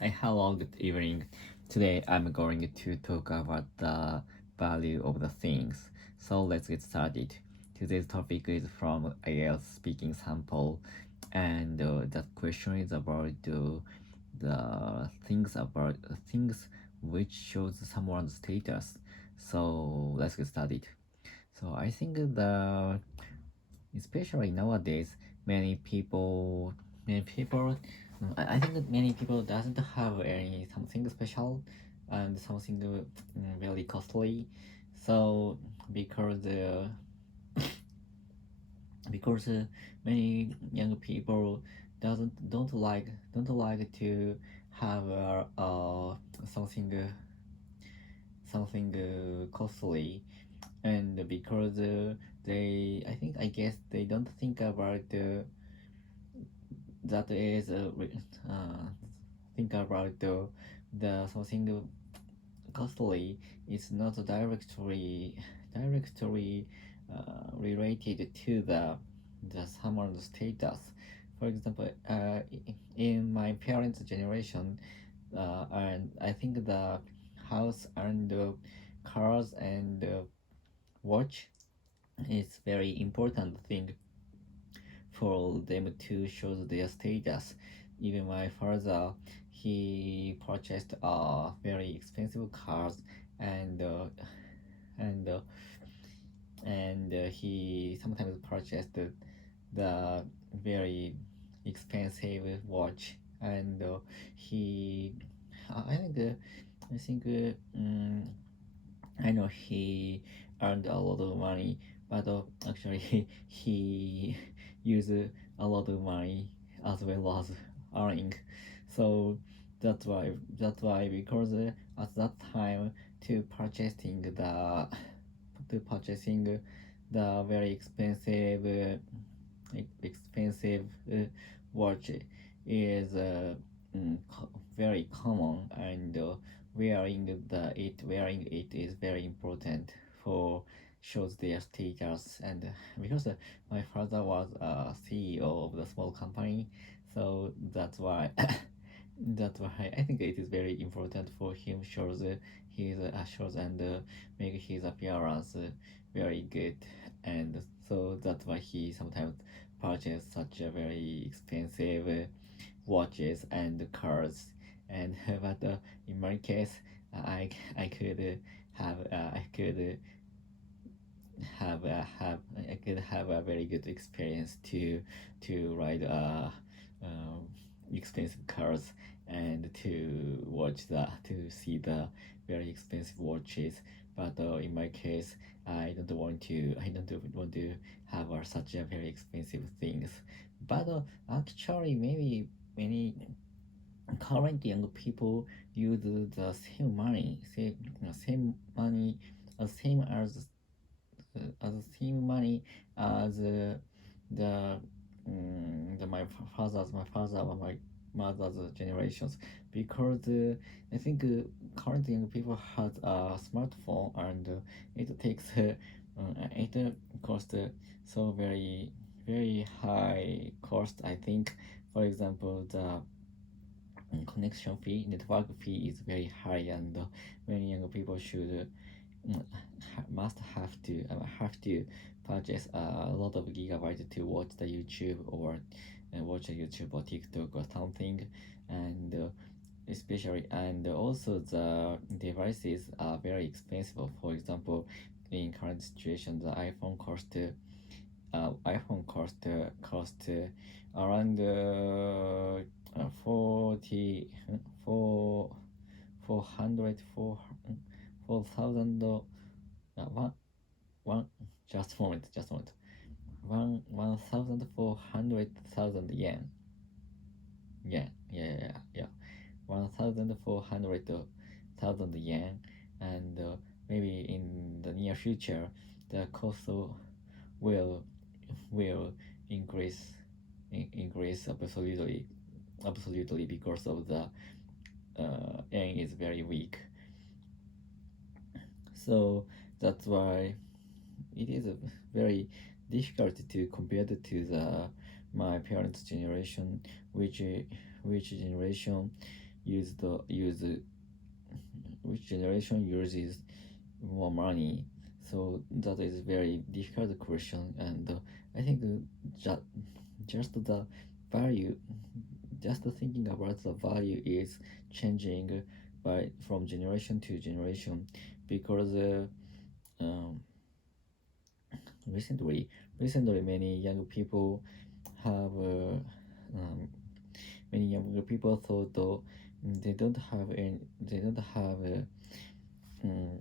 Hello, good evening. Today I'm going to talk about the value of the things. So let's get started. Today's topic is from IELTS speaking sample, and that question is about the things which shows someone's status. So let's get started. So I think especially nowadays, many people I think that many people doesn't have any something special and something very costly. So because uh, because many young people don't like to have something costly, and because I guess they don't think about that is think about the something costly is not directly related to the someone's status. For example, in my parents' generation, and I think the house and cars and watch is very important thing for them to show their status. Even my father, he purchased very expensive cars, and uh, and uh, and he sometimes purchased the very expensive watch, and he I think I know he earned a lot of money, but actually he used a lot of money as well as earning. So that's why because at that time to purchasing the very expensive watch is very common, and wearing it is very important for shows their status. And because my father was a CEO of the small company, so that's why that's why I think it is very important for him shows and make his appearance very good. And so that's why he sometimes purchase such a very expensive watches and cars. And but in my case, I could I could have a very good experience to ride um, expensive cars and to see the very expensive watches. But in my case, I don't want to have such a very expensive things. But actually, maybe many current young people use the same money, same as same money as the my father or my mother's generations, because I think current young people has a smartphone, and it takes it costs so very high cost. I think, for example, the connection fee, network fee is very high, and many young people should must have to purchase a lot of gigabytes to watch the YouTube, or watch a YouTube or TikTok or something. And especially, and also the devices are very expensive. For example, in current situation, the iPhone cost around 40 4 400 4,000 one just a moment 1,400,000 yen. Yeah 1,400,000 yen. And maybe in the near future the cost will will increase increase absolutely, because of the yen is very weak. So that's why it is very difficult to compare it to the my parents' generation, which generation use which generation uses more money. So that is very difficult question, and I think just the value, just thinking about the value is changing by from generation to generation, because um, recently recently many young people have many younger people thought they don't have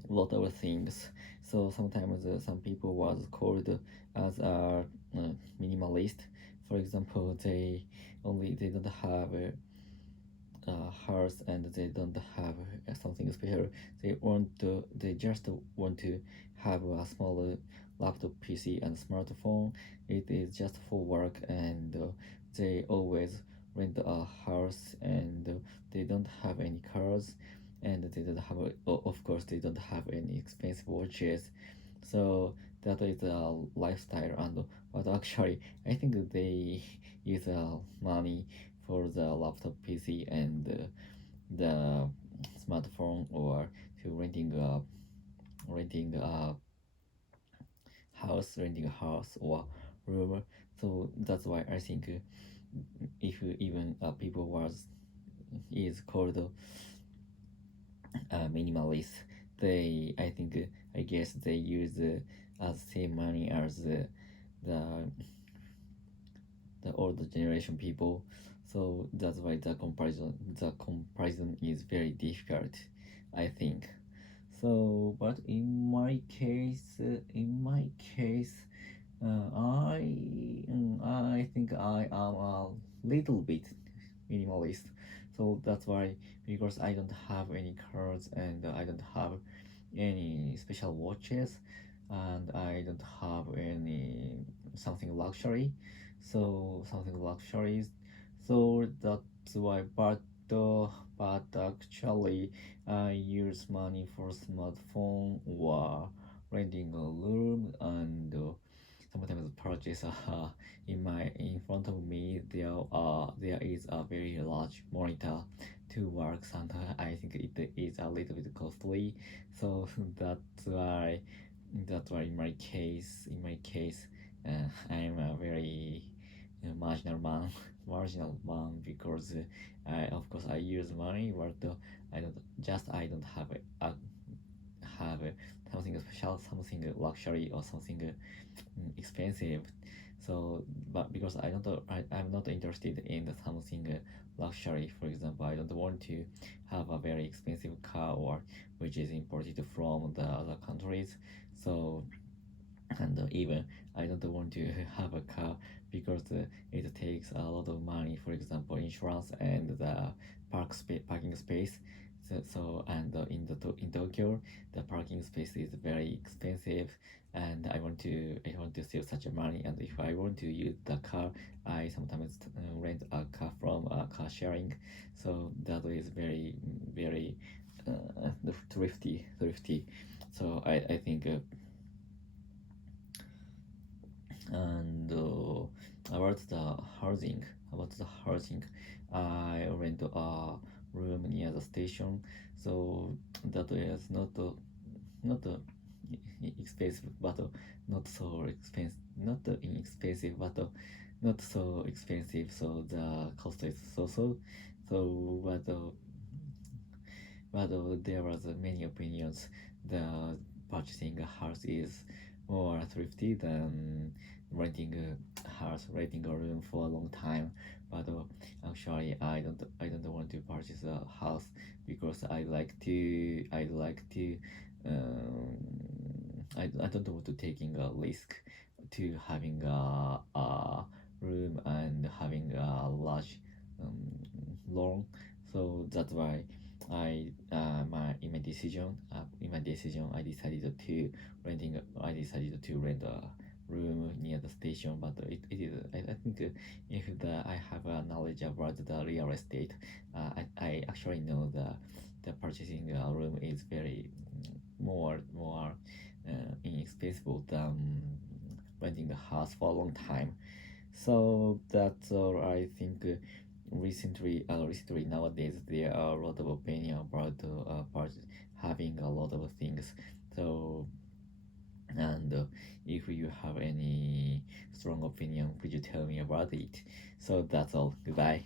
lot of things. So sometimes some people was called as a minimalist. For example, they don't have house, and they don't have something special. They just want to have a small laptop, PC, and smartphone. It is just for work, and they always rent a house, and they don't have any cars, and they don't have of course they don't have any expensive watches. So that is a lifestyle, and but actually I think they use money for the laptop, PC, and the smartphone, or to renting a house or room. So that's why I think if even people was is called minimalist, they I think I guess they use as same money as the the older generation people. So that's why the comparison is very difficult, I think. So but in my case, I think I am a little bit minimalist. So that's why, because I don't have any cars, and I don't have any special watches, and I don't have any something luxury. So something luxuries. So that's why. But actually, I use money for smartphone or renting a room, and sometimes purchase in front of me there is a very large monitor to work, and I think it is a little bit costly. So that's why in my case I am a very marginal man marginal man, because of course I use money, but I don't have something special, something luxury, or something expensive. So but because I'm not interested in something luxury. For example, I don't want to have a very expensive car, or which is imported from the other countries. So, and even I don't want to have a car, because it takes a lot of money. For example, insurance and the parking space. So and in Tokyo, the parking space is very expensive, and I want to save such a money. And if I want to use the car, I sometimes rent a car from car sharing. So that is very thrifty. So I think and about the housing, I rent a room near the station. So that is not expensive, but not so expensive, not inexpensive, but not so expensive. So the cost is so, but there was many opinions. The purchasing a house is more thrifty than renting a room for a long time. But actually, I don't want to purchase a house, because I don't want to taking a risk to having a room and having a large loan. So that's why in my decision I decided to rent a room near the station. But it is I think if I have a knowledge about the real estate, I actually know the purchasing a room is very more inexpensive than renting a house for a long time. So that's all I think. recently nowadays there are a lot of opinion about having a lot of things. So, and if you have any strong opinion, could you tell me about it? So that's all. Goodbye.